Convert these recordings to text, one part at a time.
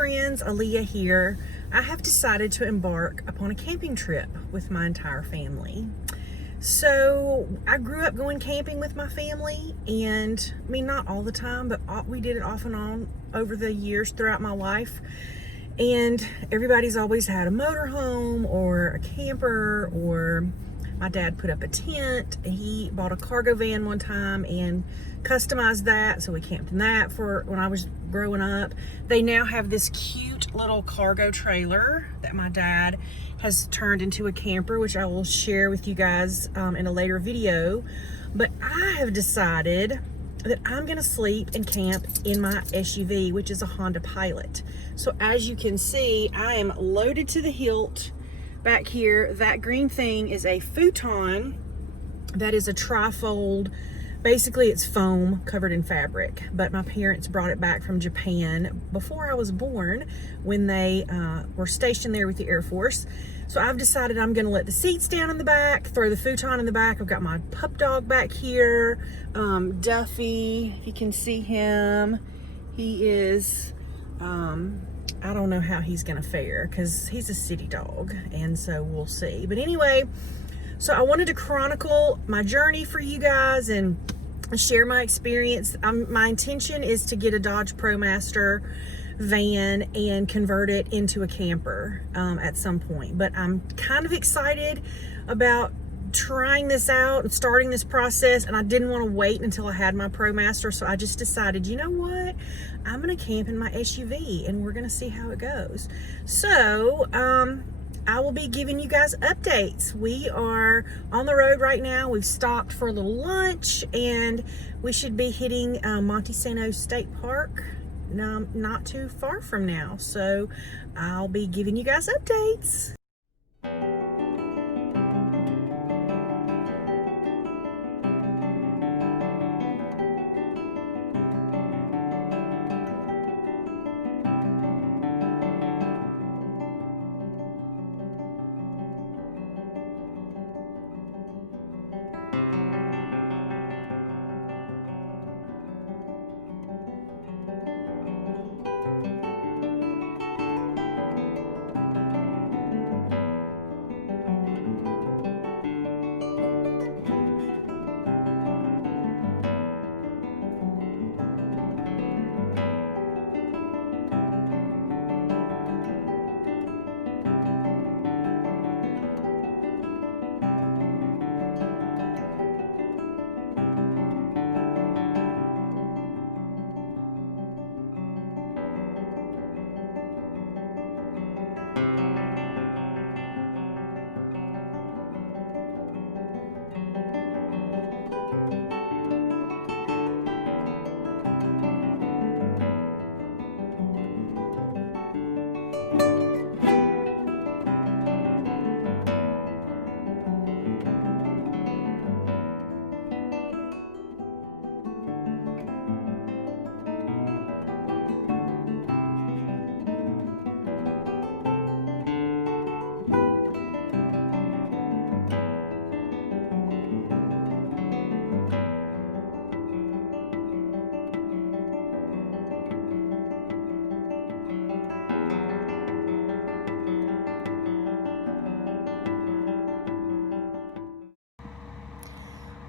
friends, Aaliyah here. I have decided to embark upon a camping trip with my entire family. So I grew up going camping with my family, and I mean, not all the time, but we did it off and on over the years throughout my life. And everybody's always had a motorhome or a camper, or my dad put up a tent. He bought a cargo van one time and customized that, so we camped in that for when I was growing up. They now have this cute little cargo trailer that my dad has turned into a camper, which I will share with you guys in a later video. But I have decided that I'm gonna sleep and camp in my SUV, which is a Honda Pilot. So as you can see, I am loaded to the hilt back here. That green thing is a futon. That is a trifold. Basically, it's foam covered in fabric, but my parents brought it back from Japan before I was born when they were stationed there with the Air Force. So I've decided I'm gonna let the seats down in the back, throw the futon in the back. I've got my pup dog back here, Duffy, if you can see him. He is, I don't know how he's gonna fare because he's a city dog, and so we'll see. But anyway, so I wanted to chronicle my journey for you guys and share my experience. My intention is to get a Dodge ProMaster van and convert it into a camper at some point. But I'm kind of excited about trying this out and starting this process, and I didn't want to wait until I had my ProMaster, so I just decided, you know what, I'm gonna camp in my SUV and we're gonna see how it goes. So I will be giving you guys updates. We are on the road right now. We've stopped for a little lunch, and we should be hitting Monte Sano State Park not too far from now. So I'll be giving you guys updates.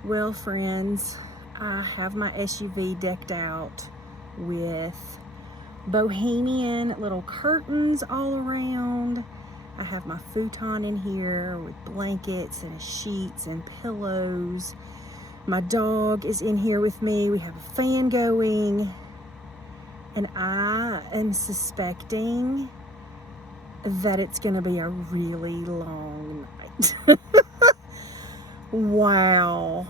Well, friends, I have my SUV decked out with bohemian little curtains all around. I have my futon in here with blankets and sheets and pillows. My dog is in here with me. We have a fan going, and I am suspecting that it's gonna be a really long night. Wow.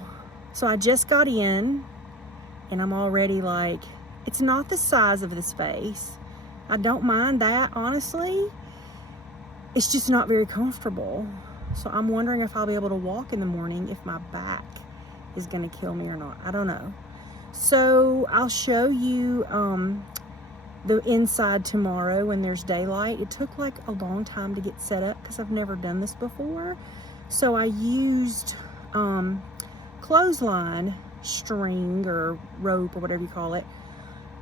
So I just got in, and I'm already like, it's not the size of the space. I don't mind that, honestly. It's just not very comfortable. So I'm wondering if I'll be able to walk in the morning, if my back is gonna kill me or not. I don't know. So I'll show you the inside tomorrow when there's daylight. It took like a long time to get set up because I've never done this before. So I used clothesline string or rope or whatever you call it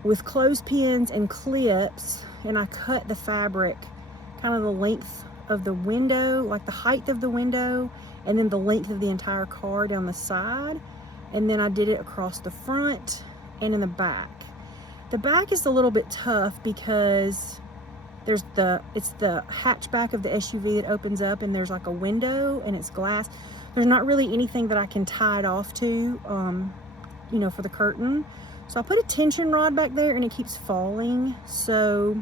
with clothespins and clips and I cut the fabric kind of the length of the window, like the height of the window, and then the length of the entire car down the side. And then I did it across the front and in the back. The back is a little bit tough because it's the hatchback of the SUV that opens up, and there's like a window and it's glass. There's not really anything that I can tie it off to, you know, for the curtain. So I put a tension rod back there and it keeps falling. So,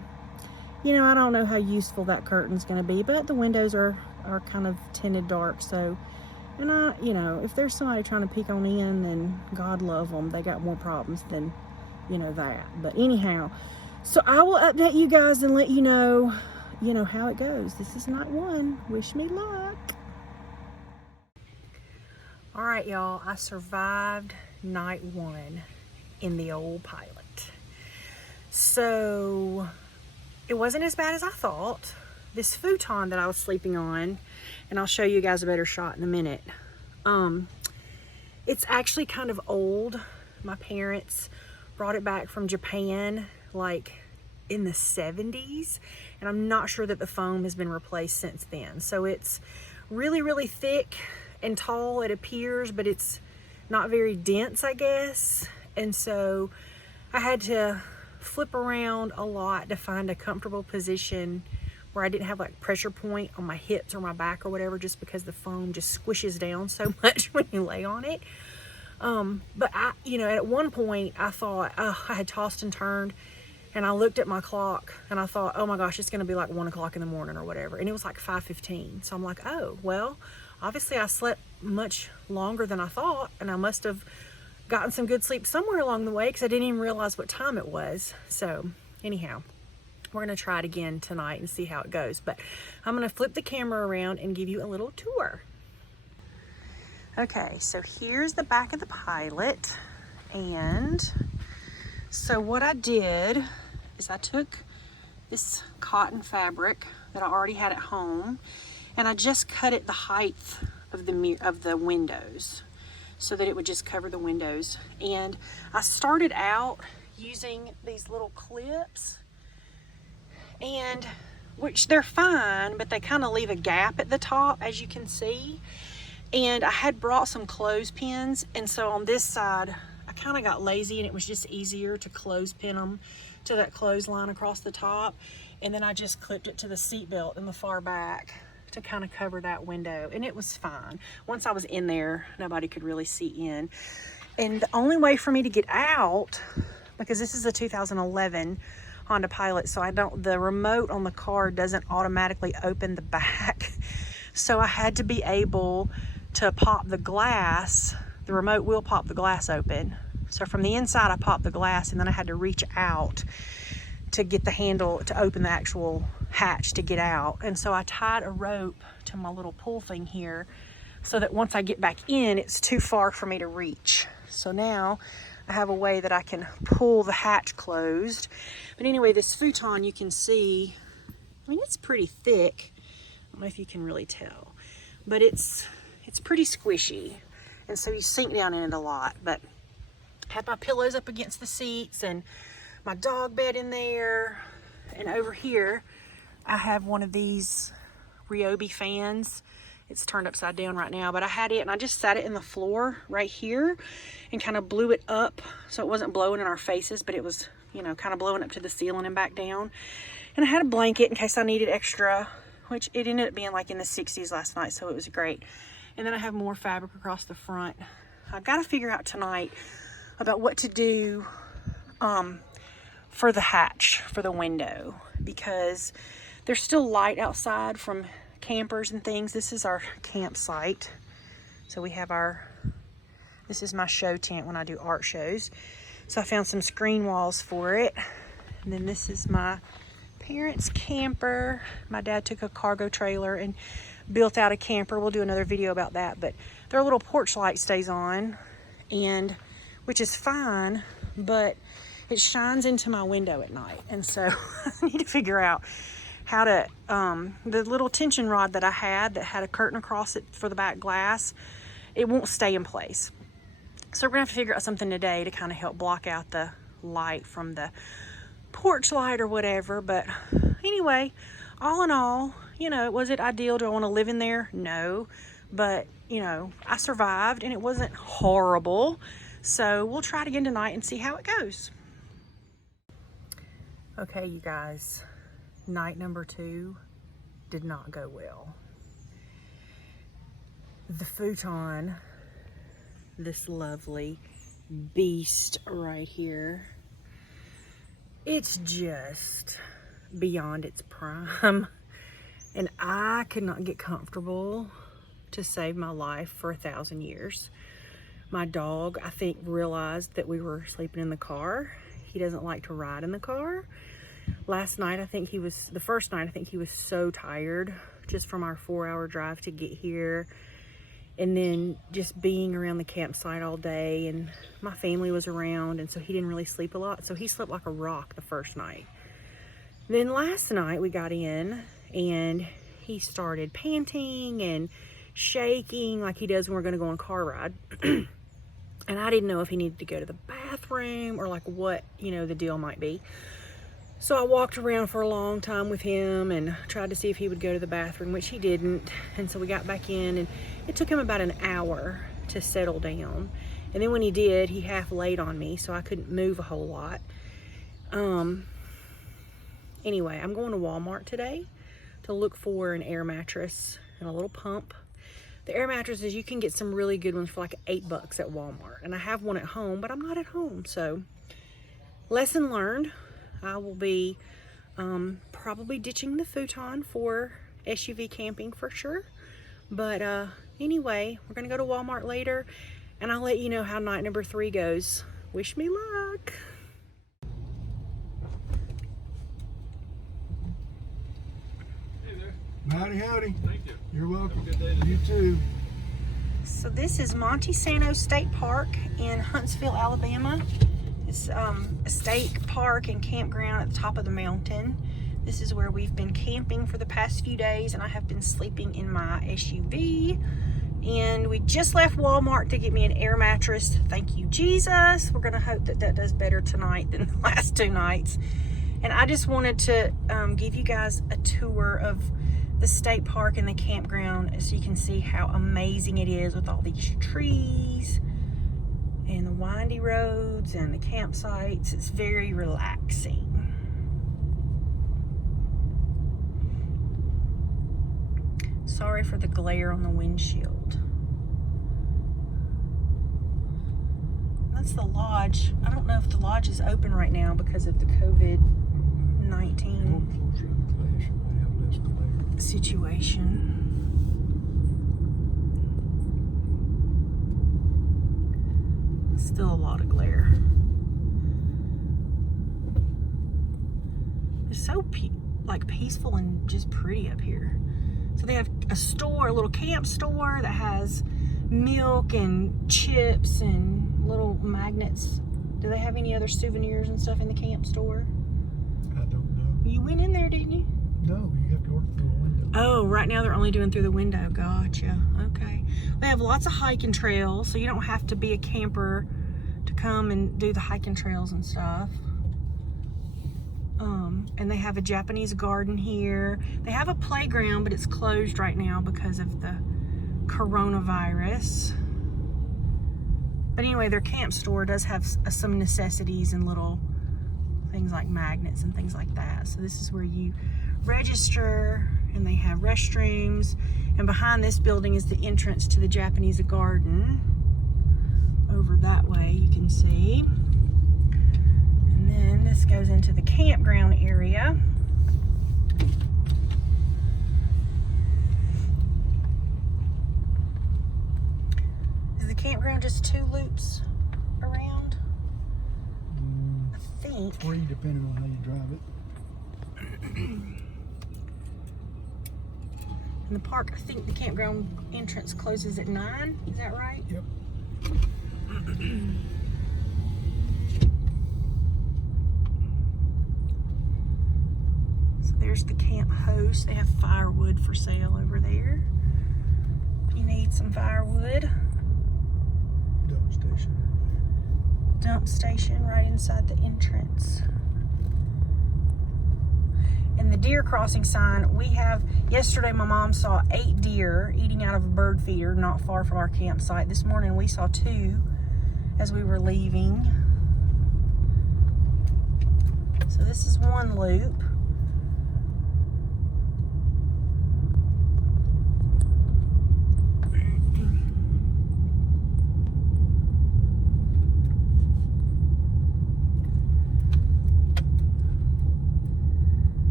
you know, I don't know how useful that curtain's gonna be, but the windows are kind of tinted dark. So, and you know, if there's somebody trying to peek on in, then God love them. They got more problems than, you know, that. But anyhow, so I will update you guys and let you know how it goes. This is night one. Wish me luck. All right, y'all, I survived night one in the old Pilot. So it wasn't as bad as I thought. This futon that I was sleeping on, and I'll show you guys a better shot in a minute. It's actually kind of old. My parents brought it back from Japan like in the 70s, and I'm not sure that the foam has been replaced since then. So it's really, really thick and tall, it appears, but it's not very dense, I guess. And so I had to flip around a lot to find a comfortable position where I didn't have like pressure point on my hips or my back or whatever, just because the foam just squishes down so much when you lay on it. But you know, at one point I thought, I had tossed and turned, and I looked at my clock and I thought, oh my gosh, it's gonna be like 1 o'clock in the morning or whatever. And it was like 5:15. So I'm like, oh, well, obviously I slept much longer than I thought, and I must have gotten some good sleep somewhere along the way, because I didn't even realize what time it was. So anyhow, we're gonna try it again tonight and see how it goes. But I'm gonna flip the camera around and give you a little tour. Okay, so here's the back of the Pilot. And so what I did is I took this cotton fabric that I already had at home, and I just cut it the height of the windows so that it would just cover the windows. And I started out using these little clips, and which they're fine, but they kind of leave a gap at the top, as you can see. And I had brought some clothespins, and so on this side I kind of got lazy, and it was just easier to clothespin them to that clothesline across the top. And then I just clipped it to the seat belt in the far back to kind of cover that window, and it was fine. Once I was in there, nobody could really see in. And the only way for me to get out, because this is a 2011 Honda Pilot, so the remote on the car doesn't automatically open the back. So I had to be able to pop the glass. The remote will pop the glass open. So from the inside I popped the glass, and then I had to reach out to get the handle to open the actual hatch to get out. And so I tied a rope to my little pull thing here so that once I get back in, it's too far for me to reach. So now I have a way that I can pull the hatch closed. But anyway, this futon, you can see, I mean, it's pretty thick. I don't know if you can really tell, but it's pretty squishy. And so you sink down in it a lot. But I had my pillows up against the seats and my dog bed in there. And over here, I have one of these Ryobi fans. It's turned upside down right now, but I had it and I just sat it in the floor right here and kind of blew it up so it wasn't blowing in our faces, but it was, you know, kind of blowing up to the ceiling and back down. And I had a blanket in case I needed extra, which it ended up being like in the 60s last night, so it was great. And then I have more fabric across the front. I've got to figure out tonight about what to do for the hatch, for the window, because there's still light outside from campers and things. This is our campsite. So we have this is my show tent when I do art shows. So I found some screen walls for it. And then this is my parents' camper. My dad took a cargo trailer and built out a camper. We'll do another video about that, but their little porch light stays on, and which is fine, but it shines into my window at night. And so I need to figure out how to, the little tension rod that I had that had a curtain across it for the back glass, it won't stay in place. So we're gonna have to figure out something today to kind of help block out the light from the porch light or whatever. But anyway, all in all, you know, was it ideal? Do I want to live in there? No. But, you know, I survived and it wasn't horrible. So we'll try it again tonight and see how it goes. Okay, you guys, night number 2 did not go well. The futon, this lovely beast right here, it's just beyond its prime. And I could not get comfortable to save my life for 1,000 years. My dog, I think, realized that we were sleeping in the car. He doesn't like to ride in the car. Last night, the first night, I think he was so tired just from our 4-hour drive to get here. And then just being around the campsite all day, and my family was around, and so he didn't really sleep a lot. So he slept like a rock the first night. Then last night we got in and he started panting and shaking like he does when we're gonna go on a car ride. And I didn't know if he needed to go to the bathroom or like what, you know, the deal might be. So I walked around for a long time with him and tried to see if he would go to the bathroom, which he didn't. And so we got back in, and it took him about an hour to settle down. And then when he did, he half laid on me, so I couldn't move a whole lot. Anyway, I'm going to Walmart today to look for an air mattress and a little pump. The air mattresses, you can get some really good ones for like $8 at Walmart. And I have one at home, but I'm not at home. So, lesson learned. I will be probably ditching the futon for SUV camping for sure. But anyway, we're going to go to Walmart later, and I'll let you know how night number 3 goes. Wish me luck. Howdy, howdy. Thank you. You're welcome. Have a good day. You too. So this is Monte Sano State Park in Huntsville, Alabama. It's a state park and campground at the top of the mountain. This is where we've been camping for the past few days, and I have been sleeping in my SUV. And we just left Walmart to get me an air mattress. Thank you, Jesus. We're gonna hope that that does better tonight than the last 2 nights. And I just wanted to give you guys a tour of the state park and the campground so you can see how amazing it is with all these trees and the windy roads and the campsites. It's very relaxing. Sorry for the glare on the windshield. That's the lodge. I don't know if the lodge is open right now because of the COVID-19 situation. Still a lot of glare. It's so peaceful and just pretty up here. So they have a store, a little camp store that has milk and chips and little magnets. Do they have any other souvenirs and stuff in the camp store? I don't know. You went in there, didn't you? No, you have to work through a window. Oh, right now they're only doing through the window. Gotcha. Okay. They have lots of hiking trails, so you don't have to be a camper to come and do the hiking trails and stuff. And they have a Japanese garden here. They have a playground, but it's closed right now because of the coronavirus. But anyway, their camp store does have some necessities and little things like magnets and things like that. So this is where you register, and they have restrooms. And behind this building is the entrance to the Japanese garden. Over that way, you can see. And then this goes into the campground area. Is the campground just 2 loops around? I think. 3, depending on how you drive it. In the park, I think the campground entrance closes at 9. Is that right? Yep. So there's the camp host. They have firewood for sale over there. If you need some firewood. Dump station. Dump station right inside the entrance. And the deer crossing sign, we have, yesterday my mom saw 8 deer eating out of a bird feeder not far from our campsite. This morning we saw 2 as we were leaving. So this is one loop.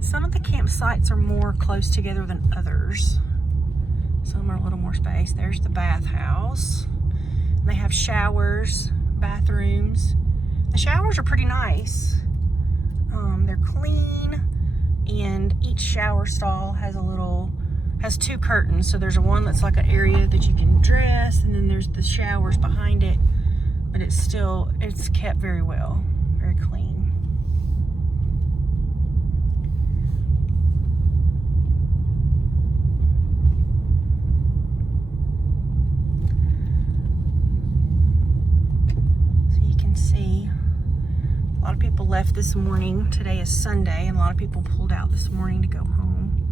Some of the campsites are more close together than others. Some are a little more space. There's the bathhouse. They have showers, bathrooms. The showers are pretty nice. They're clean, and each shower stall has has 2 curtains. So there's one that's like an area that you can dress, and then there's the showers behind it. But it's kept very well, very clean. See, a lot of people left this morning. Today is Sunday, and a lot of people pulled out this morning to go home.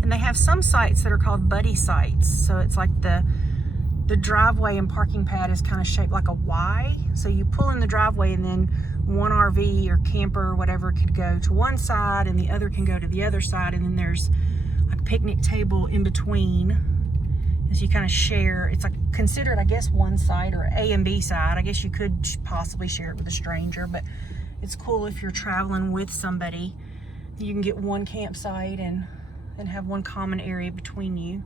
And they have some sites that are called buddy sites. So it's like the driveway and parking pad is kind of shaped like a Y. So you pull in the driveway, and then one RV or camper or whatever could go to one side, and the other can go to the other side, and then there's like a picnic table in between. So you kind of share, it's like considered, I guess, one side or A and B side. I guess you could possibly share it with a stranger, but it's cool if you're traveling with somebody. You can get one campsite and have one common area between you.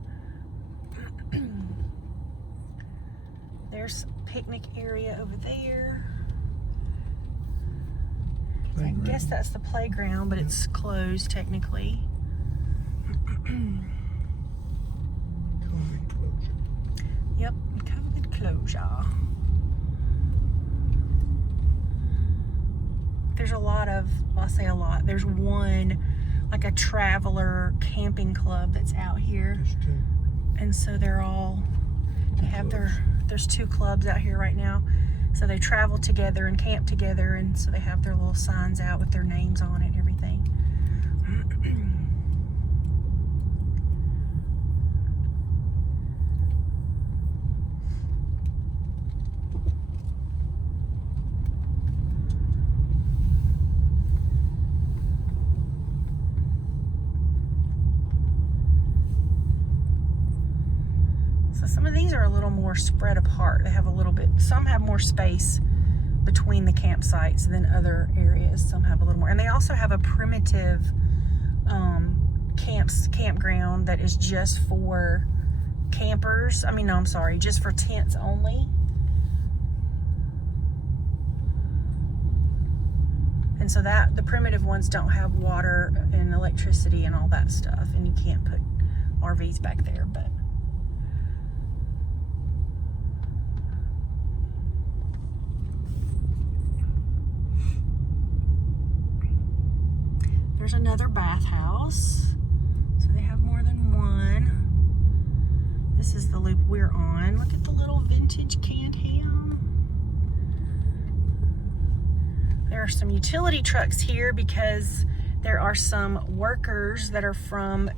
There's a picnic area over there. I guess that's the playground, but it's closed technically. Yep, COVID closure. There's a lot of, well, I say a lot, there's one, like a traveler camping club that's out here. There's 2. And so there's 2 clubs out here right now. So they travel together and camp together, and so they have their little signs out with their names on it and everything. Some of these are a little more spread apart. They have a little bit, some have more space between the campsites than other areas. Some have a little more. And they also have a primitive campground that is just for campers. I mean, no, I'm sorry, just for tents only. And so the primitive ones don't have water and electricity and all that stuff. And you can't put RVs back there, but there's another bathhouse. So they have more than one. This is the loop we're on. Look at the little vintage canned ham. There are some utility trucks here because there are some workers that are from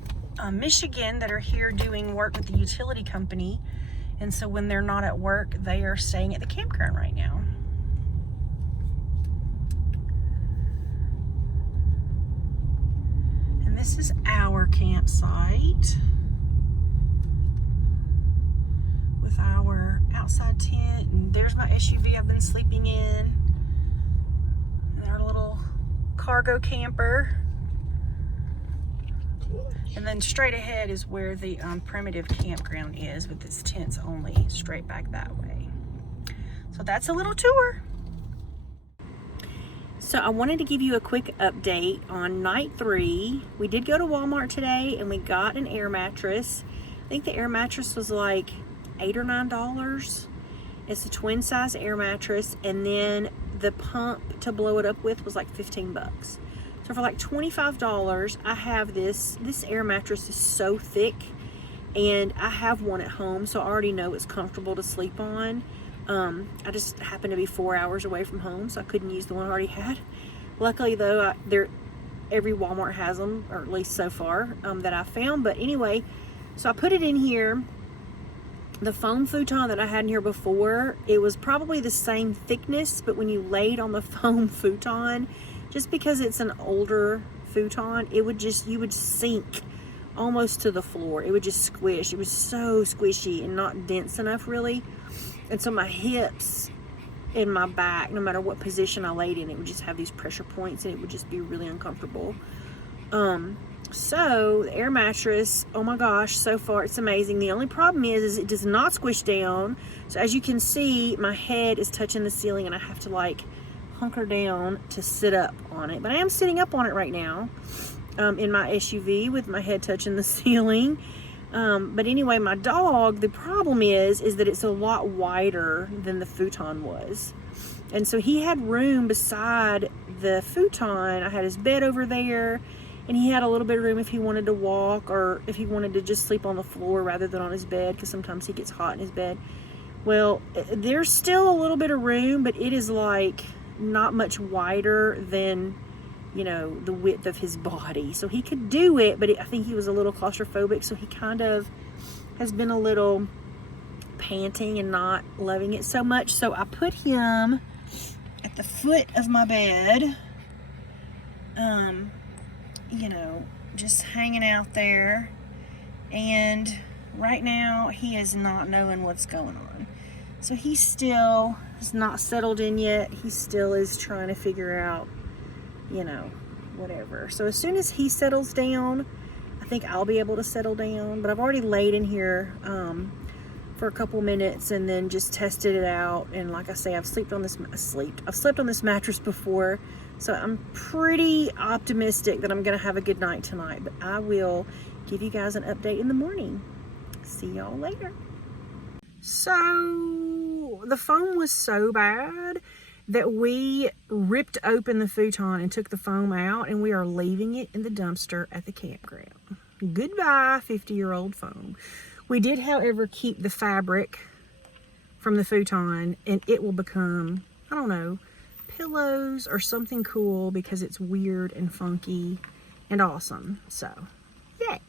Michigan that are here doing work with the utility company. And so when they're not at work, they are staying at the campground right now. This is our campsite with our outside tent, and there's my SUV I've been sleeping in, and our little cargo camper. And then straight ahead is where the primitive campground is with its tents only, straight back that way. So that's a little tour. So I wanted to give you a quick update on night 3. We did go to Walmart today and we got an air mattress. I think the air mattress was like $8 or $9. It's a twin size air mattress, and then the pump to blow it up with was like 15 bucks. So for like $25, I have this air mattress is so thick, and I have one at home, so I already know it's comfortable to sleep on. I just happened to be 4 hours away from home, so I couldn't use the one I already had. Luckily, though, every Walmart has them, or at least so far, that I found. But anyway, so I put it in here. The foam futon that I had in here before, it was probably the same thickness, but when you laid on the foam futon, just because it's an older futon, you would sink almost to the floor. It would just squish. It was so squishy and not dense enough, really. And so my hips and my back, no matter what position I laid in, it would just have these pressure points, and it would just be really uncomfortable. So the air mattress, oh my gosh, so far it's amazing. The only problem is it does not squish down. So as you can see, my head is touching the ceiling, and I have to like hunker down to sit up on it. But I am sitting up on it right now, in my SUV with my head touching the ceiling. But anyway, my dog, the problem is that it's a lot wider than the futon was. And so he had room beside the futon. I had his bed over there, and he had a little bit of room if he wanted to walk, or if he wanted to just sleep on the floor rather than on his bed, because sometimes he gets hot in his bed. Well, there's still a little bit of room, but it is like not much wider than, you know, the width of his body. So he could do it, but I think he was a little claustrophobic, so he kind of has been a little panting and not loving it so much. So I put him at the foot of my bed, you know, just hanging out there. And right now he is not knowing what's going on. So he still is not settled in yet. He still is trying to figure out, you know, whatever. So as soon as he settles down, I think I'll be able to settle down. But I've already laid in here for a couple minutes and then just tested it out. And like I say, I've slept on this mattress before, so I'm pretty optimistic that I'm gonna have a good night tonight. But I will give you guys an update in the morning. See y'all later. So the foam was so bad that we ripped open the futon and took the foam out, and we are leaving it in the dumpster at the campground. Goodbye, 50-year-old foam. We did, however, keep the fabric from the futon, and it will become, I don't know, pillows or something cool, because it's weird and funky and awesome. So, yay.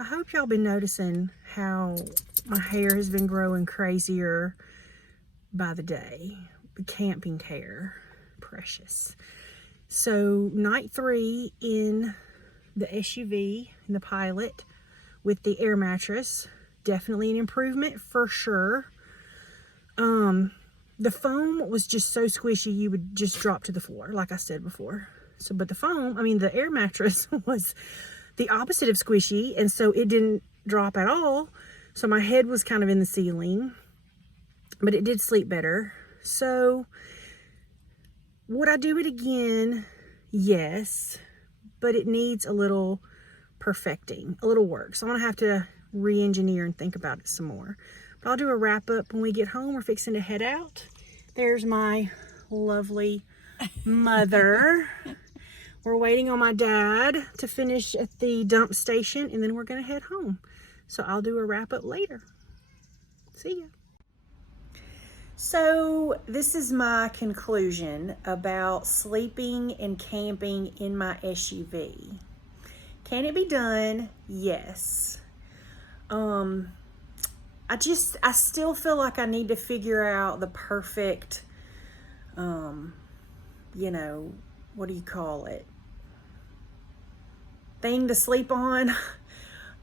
I hope y'all been noticing how my hair has been growing crazier by the day. Camping hair, precious. So night 3 in the SUV, in the Pilot, with the air mattress, definitely an improvement for sure. The foam was just so squishy, you would just drop to the floor, like I said before. So, but the air mattress was the opposite of squishy, and so it didn't drop at all. So my head was kind of in the ceiling, but it did sleep better. So would I do it again? Yes, but it needs a little perfecting, a little work. So I'm gonna have to re-engineer and think about it some more. But I'll do a wrap up when we get home. We're fixing to head out. There's my lovely mother. We're waiting on my dad to finish at the dump station, and then we're gonna head home. So I'll do a wrap up later. See ya. So this is my conclusion about sleeping and camping in my SUV. Can it be done? Yes. I still feel like I need to figure out the perfect, you know, what do you call it? Thing to sleep on.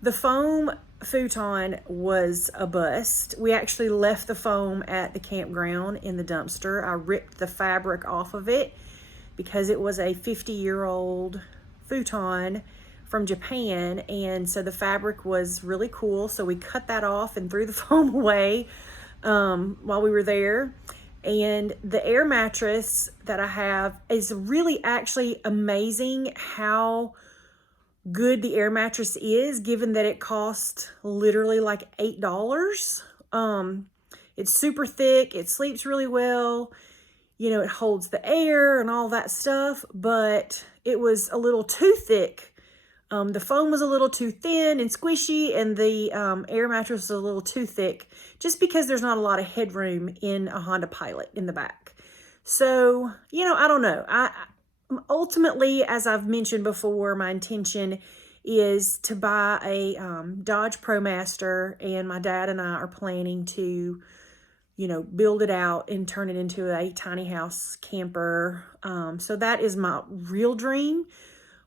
The foam futon was a bust. We actually left the foam at the campground in the dumpster. I ripped the fabric off of it because it was a 50-year-old futon from Japan, and so the fabric was really cool, so we cut that off and threw the foam away while we were there. And the air mattress that I have is really actually amazing how good the air mattress is, given that it cost literally like $8. It's super thick, it sleeps really well, you know, it holds the air and all that stuff, but it was a little too thick The foam was a little too thin and squishy, and the air mattress was a little too thick, just because there's not a lot of headroom in a Honda Pilot in the back. So, I don't know. Ultimately, as I've mentioned before, my intention is to buy a Dodge ProMaster, and my dad and I are planning to, build it out and turn it into a tiny house camper. So that is my real dream,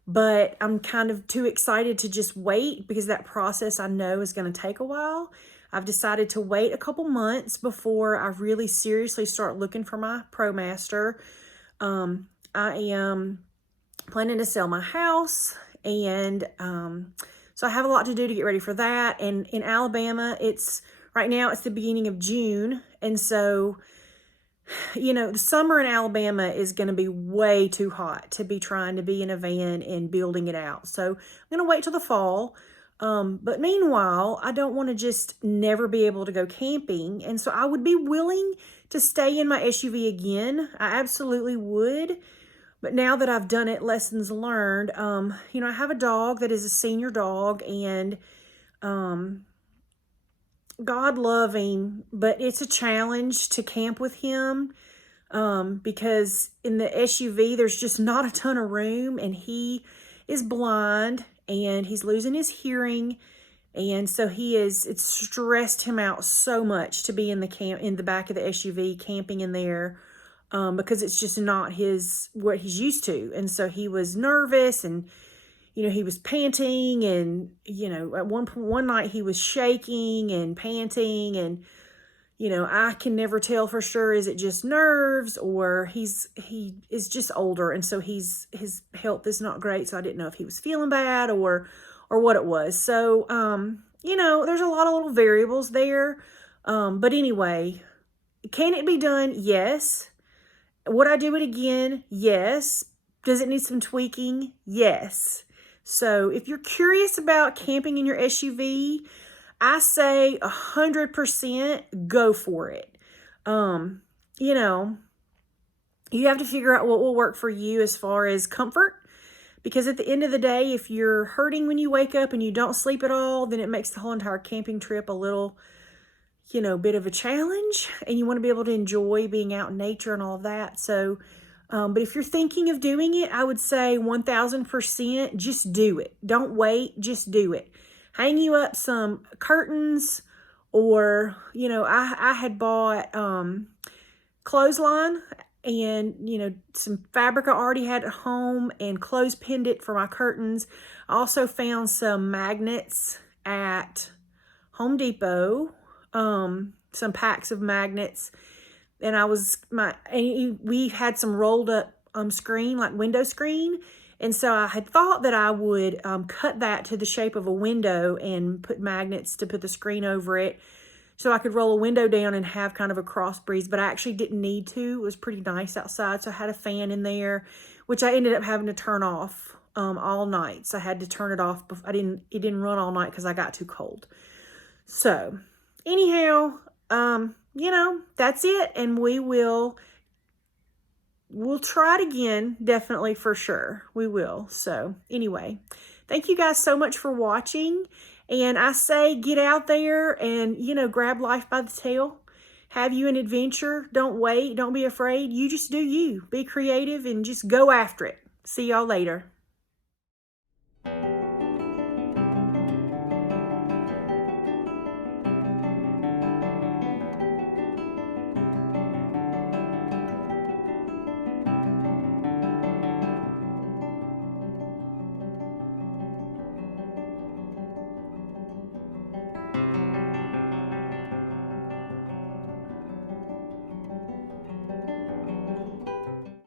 but I'm kind of too excited to just wait, because that process I know is going to take a while. I've decided to wait a couple months before I really seriously start looking for my ProMaster. I am planning to sell my house, and so I have a lot to do to get ready for that. And in Alabama, right now it's the beginning of June, and so the summer in Alabama is going to be way too hot to be trying to be in a van and building it out. So I'm going to wait till the fall. But meanwhile, I don't want to just never be able to go camping. And so I would be willing to stay in my SUV again. I absolutely would. But now that I've done it, lessons learned. I have a dog that is a senior dog, and God love him, but it's a challenge to camp with him, because in the SUV, there's just not a ton of room, and he is blind, and he's losing his hearing. And so it's stressed him out so much to be in the back of the SUV camping in there, because it's just not what he's used to. And so he was nervous, and he was panting, and at one night he was shaking and panting, and I can never tell for sure, is it just nerves, or he is just older, and so his health is not great. So I didn't know if he was feeling bad or what it was. So there's a lot of little variables there. But anyway, can it be done? Yes. Would I do it again? Yes. Does it need some tweaking? Yes. So if you're curious about camping in your SUV, I say 100% go for it. You have to figure out what will work for you as far as comfort, because at the end of the day, if you're hurting when you wake up and you don't sleep at all, then it makes the whole entire camping trip a little, bit of a challenge, and you want to be able to enjoy being out in nature and all of that. So, but if you're thinking of doing it, I would say 1000%, just do it. Don't wait, just do it. Hang you up some curtains, or, I had bought clothesline, and, some fabric I already had at home, and clothespin it for my curtains. I also found some magnets at Home Depot, some packs of magnets. And we had some rolled up screen, like window screen. And so I had thought that I would cut that to the shape of a window and put magnets to put the screen over it, so I could roll a window down and have kind of a cross breeze. But I actually didn't need to. It was pretty nice outside. So I had a fan in there, which I ended up having to turn off all night. So I had to turn it off. It didn't run all night because I got too cold. So anyhow, that's it. And we'll try it again, definitely, for sure. We will. So anyway, thank you guys so much for watching. And I say, get out there and, grab life by the tail. Have you an adventure. Don't wait. Don't be afraid. You just do you. Be creative and just go after it. See y'all later.